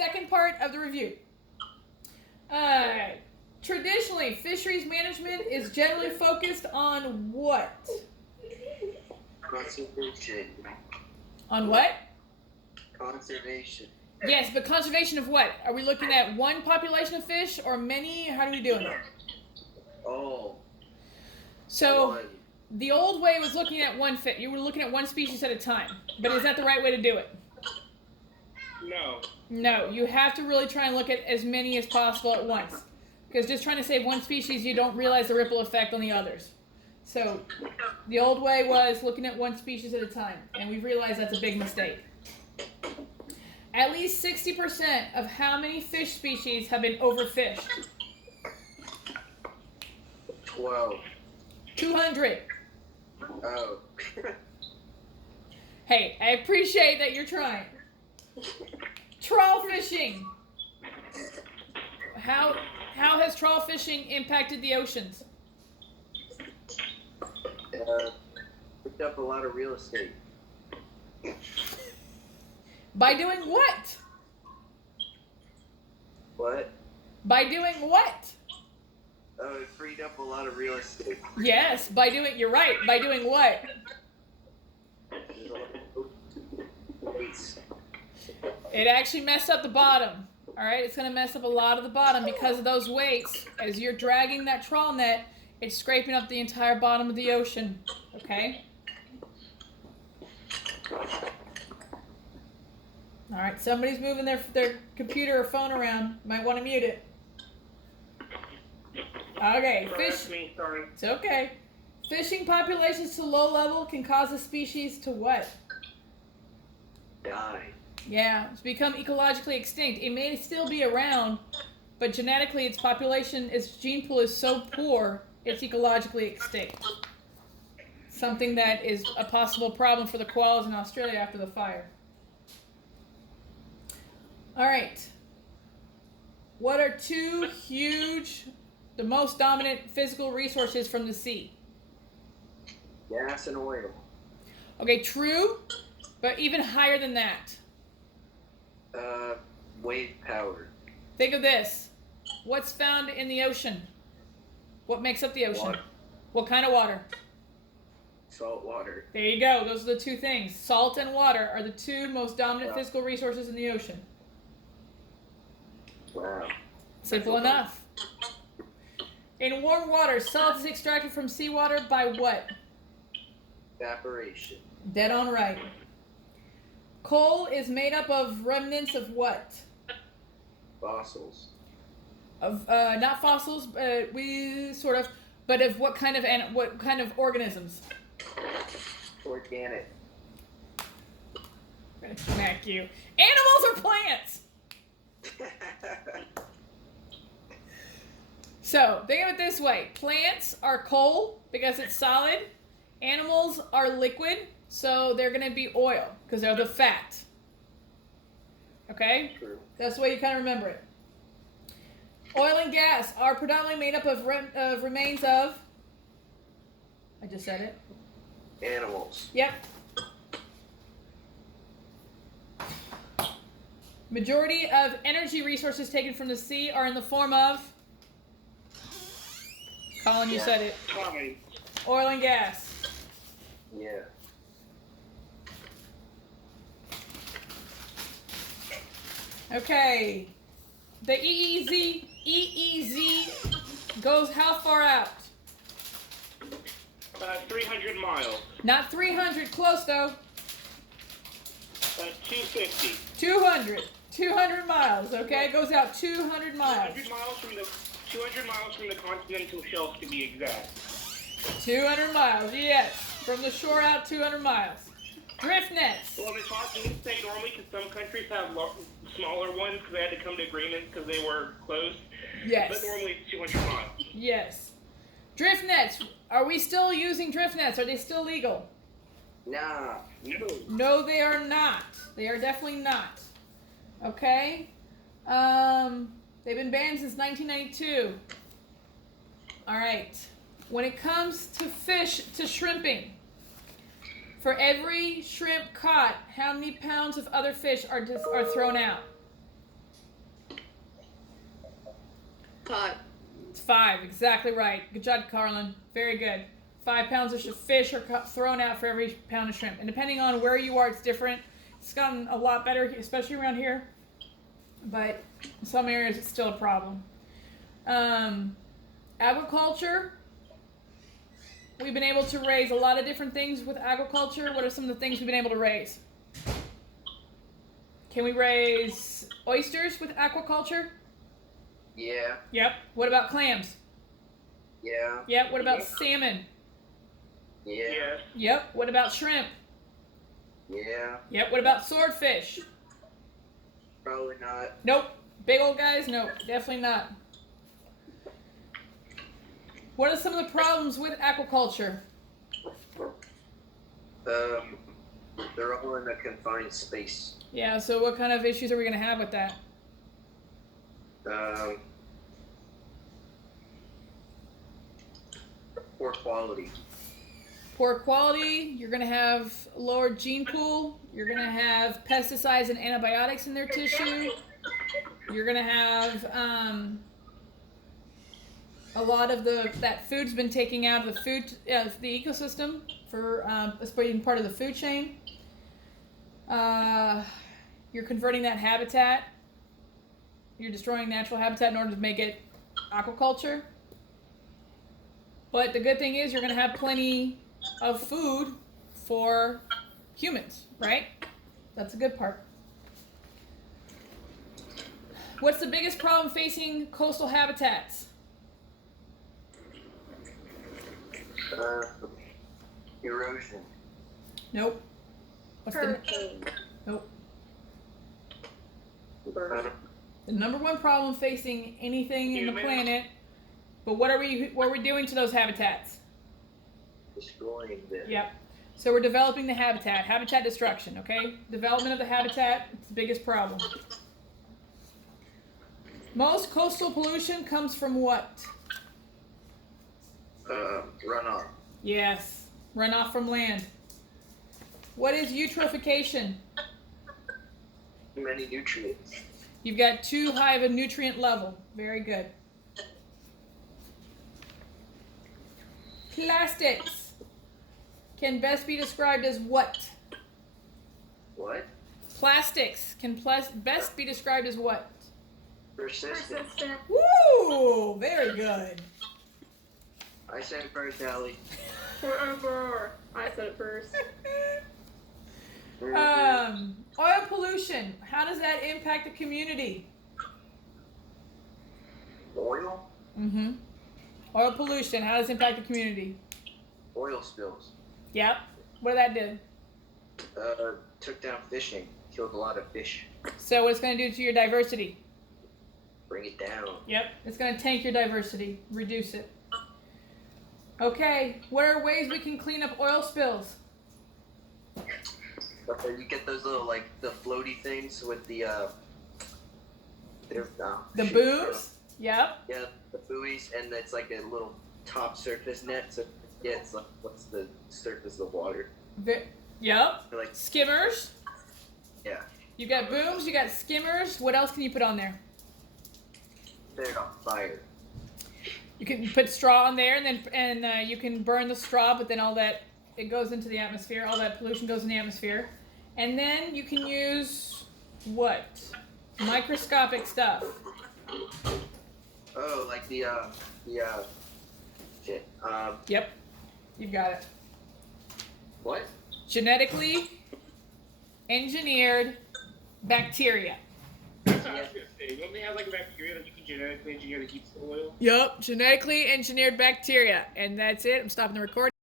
second part of the review. Traditionally, fisheries management is generally focused on what? Conservation. On what? Conservation. Yes, but conservation of what? Are we looking at one population of fish or many? How do we do it? Oh. So, One. the old way was looking at one fish. You were looking at one species at a time. But is that the right way to do it? No. No, you have to really try and look at as many as possible at once. Because just trying to save one species, you don't realize the ripple effect on the others. So, the old way was looking at one species at a time. And we've realized that's a big mistake. At least 60% of how many fish species have been overfished? 12. 200. Oh. Hey, I appreciate that you're trying. Trawl fishing. How has trawl fishing impacted the oceans? Picked up a lot of real estate. By doing what? What? By doing what? It freed up a lot of real estate. Yes, by doing, you're right, by doing what? There's a lot of waste. It actually messed up the bottom. All right, it's going to mess up a lot of the bottom because of those weights. As you're dragging that trawl net, it's scraping up the entire bottom of the ocean. Okay? All right, somebody's moving their computer or phone around. Might want to mute it. Okay, Sorry, fish. me, sorry. It's okay. Fishing populations to low level can cause a species to what? Die. Yeah, it's become ecologically extinct. It may still be around, but genetically its population, its gene pool is so poor, it's ecologically extinct. Something that is a possible problem for the koalas in Australia after the fire. All right. What are two huge, the most dominant physical resources from the sea? Gas and oil. Okay, true, but even higher than that. Wave power. Think of this. What's found in the ocean? What makes up the ocean? Water. What kind of water? Salt water. There you go. Those are the two things. Salt and water are the two most dominant physical resources in the ocean. Wow. Simple enough. In warm water, salt is extracted from seawater by what? Evaporation. Dead on right. Coal is made up of remnants of what? Fossils. Of not fossils, but of what kind of organisms? Organic. I'm gonna smack you. Animals or plants? So think of it this way: plants are coal because it's solid. Animals are liquid, so they're gonna be oil because they're the fat. Okay, True. that's the way you kind of remember it. Oil and gas are predominantly made up of remains of. I just said it. Animals. Yep. Majority of energy resources taken from the sea are in the form of. Colin, you said it. Fine. Oil and gas. Yeah. Okay. The EEZ goes how far out? 300 miles. Not 300, close though. 250. 200. 200 miles, okay? It goes out 200 miles. 200 miles from the continental shelf to be exact. 200 miles, yes. From the shore out 200 miles. Drift nets. Well, they're talking state normally because some countries have smaller ones because they had to come to agreements because they were closed. Yes. But normally it's 200 miles. Yes. Drift nets. Are we still using drift nets? Are they still legal? Nah. No. No, they are not. They are definitely not. Okay? They've been banned since 1992. All right. When it comes to shrimping, for every shrimp caught, how many pounds of other fish are thrown out? 5. It's 5. Exactly right. Good job, Carlin. Very good. 5 pounds of fish are thrown out for every pound of shrimp. And depending on where you are, it's different. It's gotten a lot better, especially around here. But in some areas, it's still a problem. Agriculture. We've been able to raise a lot of different things with agriculture. What are some of the things we've been able to raise? Can we raise oysters with aquaculture? Yeah. Yep. What about clams? Yeah. Yep. What about salmon? Yeah. Yeah. Yep. What about shrimp? Yeah. Yep. What about swordfish? Probably not. Nope. Big old guys? Nope. Definitely not. What are some of the problems with aquaculture? They're all in a confined space. Yeah, so what kind of issues are we going to have with that? Poor quality. Poor quality, you're going to have lower gene pool, you're going to have pesticides and antibiotics in their tissue, you're going to have a lot of that food's been taken out of the the ecosystem for as being part of the food chain. You're converting that habitat. You're destroying natural habitat in order to make it aquaculture. But the good thing is you're going to have plenty of food for humans, right? That's a good part. What's the biggest problem facing coastal habitats? Erosion. Nope. What's Hurricane. Nope. Bird. The number one problem facing anything in the Humans. planet. But what are we doing to those habitats? Destroying them. Yep. So we're developing the habitat. Habitat destruction, okay? Development of the habitat, it's the biggest problem. Most coastal pollution comes from what? Runoff. Yes. Runoff from land. What is eutrophication? Too many nutrients. You've got too high of a nutrient level. Very good. Plastics can best be described as what? What? Plastics can best be described as what? Persistent. Persistent. Woo! Very good. I said first, Allie. Forever. I said it first. Oil pollution. How does that impact the community? Oil? Mm-hmm. Oil pollution. How does it impact the community? Oil spills. Yep. What did that do? Took down fishing. Killed a lot of fish. So what it's going to do to your diversity? Bring it down. Yep. It's going to tank your diversity. Reduce it. Okay. What are ways we can clean up oil spills? You get those little, like, the floaty things with the, The booms? Yep. Yeah, the buoys, and it's like a little top surface net, so yeah, it's like, what's the surface of the water? Yep. Like, Skimmers. yeah, You got booms. You got skimmers. What else can you put on there? they're on fire. You can put straw on there, and you can burn the straw, but then all that it goes into the atmosphere. All that pollution goes in the atmosphere, and then you can use what? Microscopic stuff. Oh, like shit. Yep, you've got it. What? Genetically engineered bacteria. That's what I was gonna say. Don't they have like a bacteria that you can genetically engineer that keeps the oil? Yep, genetically engineered bacteria, and that's it. I'm stopping the recording.